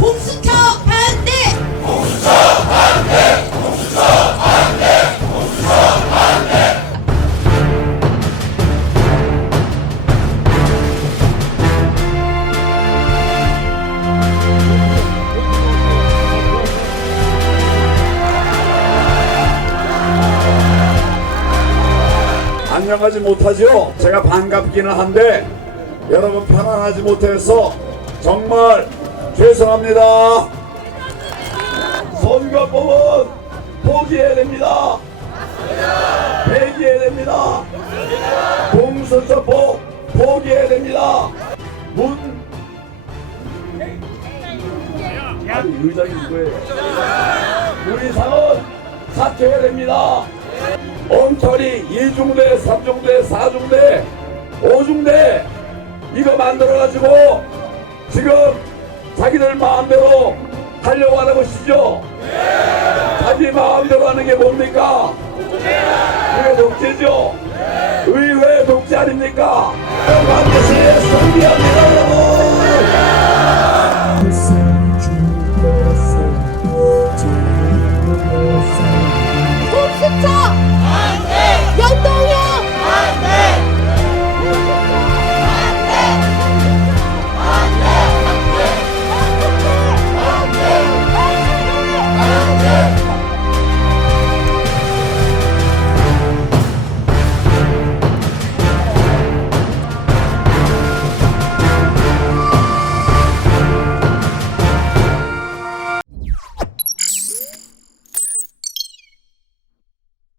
공수처 반대! 안녕하지 못하죠. 제가 반갑기는 한데 여러분 편안하지 못해서 정말 죄송합니다. 선거법은 포기해야 됩니다. 폐기해야 됩니다. 공수처법 포기해야 됩니다. 문 아니 의장이 누구예요? 우리 상은 사퇴해야 됩니다. 엉터리 2중대, 3중대, 4중대, 5중대 이거 만들어가지고 지금 자기들 마음대로 하려고 하는 것이죠. 자기 마음대로 하는 게 뭡니까? 그게 독재죠. 의회 독재 아닙니까? 반드시 승리합니다.